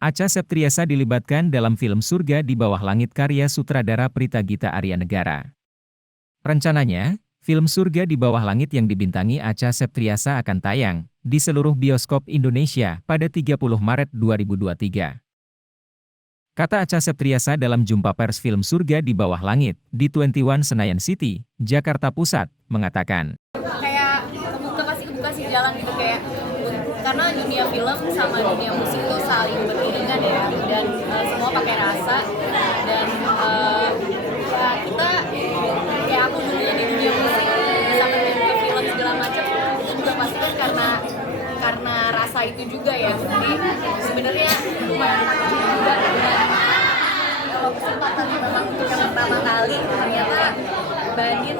Acha Septriasa dilibatkan dalam film Surga di Bawah Langit karya sutradara Prita Gita Aryanegara. Rencananya, film Surga di Bawah Langit yang dibintangi Acha Septriasa akan tayang di seluruh bioskop Indonesia pada 30 Maret 2023. Kata Acha Septriasa dalam jumpa pers film Surga di Bawah Langit di 21 Senayan City, Jakarta Pusat, mengatakan, kayak kebuka sih jalan gitu kayak karena dunia film sama dunia musik itu saling beriringan ya dan semua pakai rasa dan ya kita kayak aku dulunya di dunia musik bisa terjun ke film segala macam itu juga pasti kan karena rasa itu juga ya. Jadi sebenarnya lumayan takut juga kalau kesempatan memang untuk yang pertama kali ternyata Bandit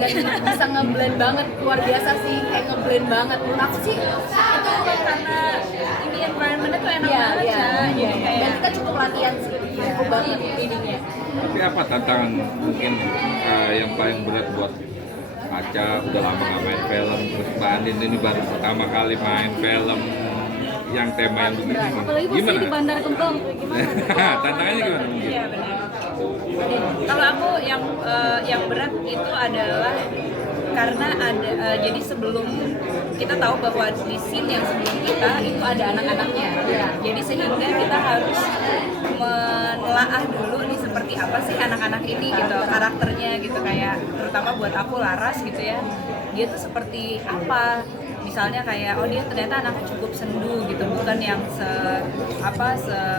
dan bisa ngeblend banget, luar biasa sih, kayak ngeblend banget. Menurut aku sih itu karena ini environment-nya tuh enak banget ya. Dan kita cukup latihan sih, cukup banget reading-nya. Tapi apa tantangan mungkin yang paling berat buat Acha? Udah lama nggak main film, terus Mbak Andin ini baru pertama kali main film yang tema yang begini. Apalagi posisi di Bandar Kempeng, gimana? Tantangannya gimana? Iya benar. Kalau aku yang berat itu adalah karena ada jadi sebelum kita tahu bahwa di scene yang sebelum kita itu ada anak-anaknya. Jadi sehingga kita harus menelaah dulu nih seperti apa sih anak-anak ini gitu, karakternya gitu, kayak terutama buat aku Laras gitu ya. Dia tuh seperti apa? Misalnya kayak dia ternyata anaknya cukup sendu gitu, bukan yang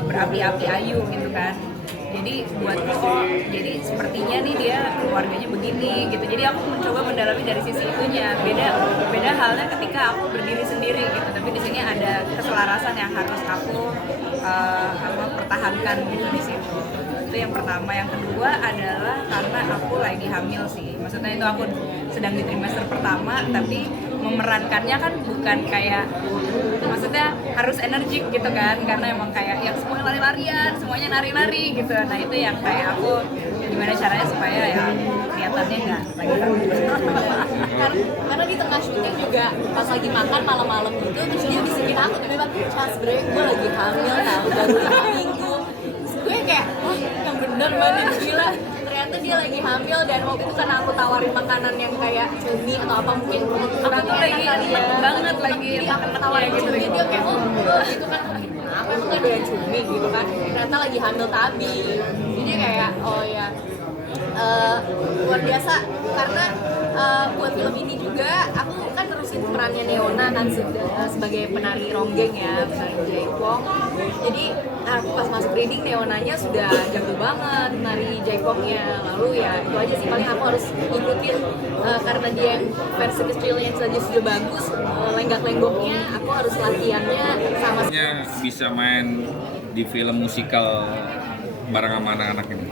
berapi-api ayu gitu kan. Jadi buatku jadi sepertinya nih dia keluarganya begini gitu. Jadi aku mencoba mendalami dari sisi itunya. Beda halnya ketika aku berdiri sendiri gitu. Tapi di sini ada keselarasan yang harus aku pertahankan gitu di situ. Itu yang pertama. Yang kedua adalah karena aku lagi hamil sih. Maksudnya itu aku sedang di trimester pertama, tapi memerankannya kan bukan kayak, maksudnya harus energik gitu kan, karena emang kayak yang semuanya lari-larian, semuanya nari-nari gitu. Nah itu yang kayak aku gimana caranya supaya ya kelihatannya nggak lagi hamil. Karena di tengah syuting juga pas lagi makan malam-malam gitu, terus dia bisikin aku tuh memang sebenarnya gue lagi hamil tahu baru 5 minggu. Terus gue kayak yang bener banget gila. Ternyata dia lagi hamil dan waktu itu karena aku tawarin makanan yang kayak cumi atau apa mungkin aku lagi banget lagi jadi aku tawarin gitu dia kayak gitu kan kenapa emang gak doyan cumi gitu kan, ternyata lagi hamil tabi. Jadi kayak luar biasa karena buat film ini juga aku kan terusin perannya Neona kan sebagai penari ronggeng ya, penari jaipong. Jadi aku pas masuk reading Neonanya sudah jago banget nari jaipongnya. Lalu ya itu aja sih paling aku harus ikutin karena dia yang versi kecilnya saja sudah bagus, lenggak-lenggoknya aku harus latihannya sama. Bisa main di film musikal bareng sama anak-anak ini.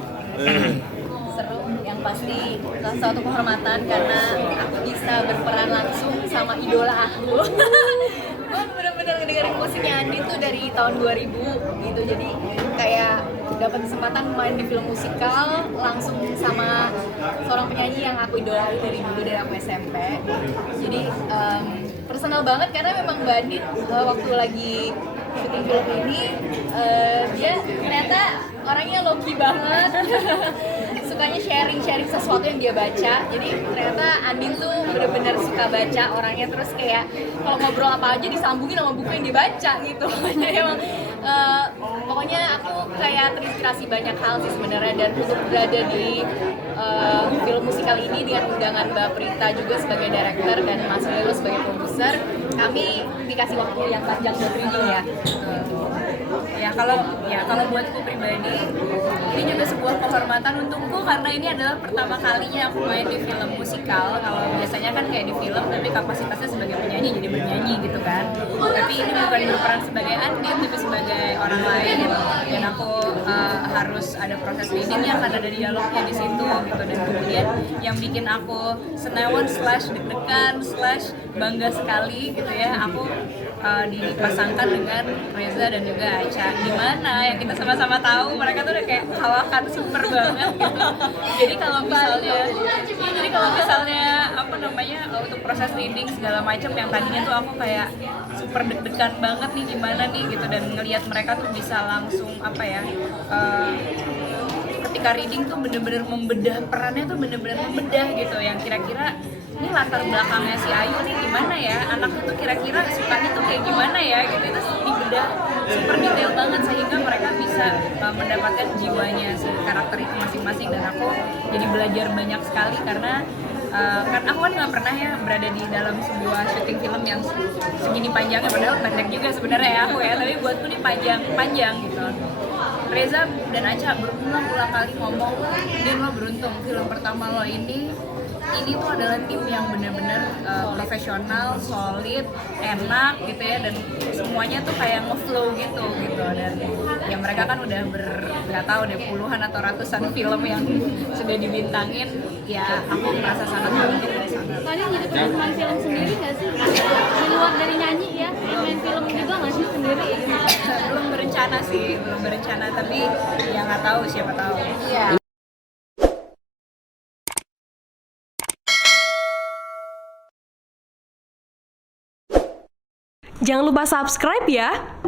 Seru, yang pasti suatu kehormatan karena aku bisa berperan langsung sama idola aku. Gue bener-bener ngedengerin musiknya Andi tuh dari tahun 2000 gitu, jadi kayak dapat kesempatan main di film musikal langsung sama seorang penyanyi yang aku idolai dari dulu, dari aku SMP. Jadi personal banget karena memang Bandit waktu lagi syuting film ini dia ternyata orangnya low-key banget. Sukanya sharing sesuatu yang dia baca. Jadi ternyata Andin tuh benar-benar suka baca orangnya, terus kayak kalau ngobrol apa aja disambungin sama buku yang dia baca gitu. Jadi emang pokoknya aku kayak terinspirasi banyak hal sih sebenarnya, dan untuk berada di film musikal ini dengan undangan Mbak Prita juga sebagai director dan Mas Lelo sebagai produser, kami dikasih waktu yang panjang buat reading ya. Kalau buatku pribadi ini juga sebuah kehormatan untukku karena ini adalah pertama kalinya aku main di film musikal. Kalau biasanya kan kayak di film tapi kapasitasnya sebagai penyanyi, jadi bernyanyi gitu kan. Tapi ini bukan berperan sebagai Andin tapi sebagai orang lain, dan aku harus ada proses readingnya karena ada dialognya di situ gitu. Dan kemudian yang bikin aku senewan / deg-degan / bangga sekali gitu ya, aku dipasangkan dengan Reza dan juga Acha, dimana yang kita sama-sama tahu mereka tuh udah kayak kawakan super banget gitu. Jadi kalau misalnya apa namanya untuk proses reading segala macam yang tadinya tuh aku kayak super deg-degan banget nih gimana nih gitu, dan ngelihat mereka tuh bisa langsung apa ya ketika reading tuh bener-bener membedah perannya tuh bener-bener membedah gitu, yang kira-kira ini latar belakangnya si Ayu nih gimana ya, anaknya tuh kira-kira sukanya tuh kayak gimana ya gitu, itu dibedah super detail banget sehingga mereka bisa mendapatkan jiwanya si karakter itu masing-masing. Dan aku jadi belajar banyak sekali karena kan aku kan nggak pernah ya berada di dalam sebuah syuting film yang segini panjangnya, padahal pendek juga sebenarnya ya aku ya, tapi buatku ini panjang gitu. Reza dan Acha berulang-ulang kali ngomong, "Din, lo beruntung, film pertama lo ini tuh adalah tim yang benar-benar profesional, solid, enak gitu ya, dan semuanya tuh kayak ngeflow gitu. Dan ya mereka kan udah nggak tahu deh puluhan atau ratusan film yang sudah dibintangin, ya aku merasa sangat beruntung di sana. Kalian jadi main film sendiri nggak sih? Di luar dari nyanyi ya, main film juga nggak sih sendiri? Belum berencana, tapi ya nggak tahu, siapa tahu. Iya. Jangan lupa subscribe ya.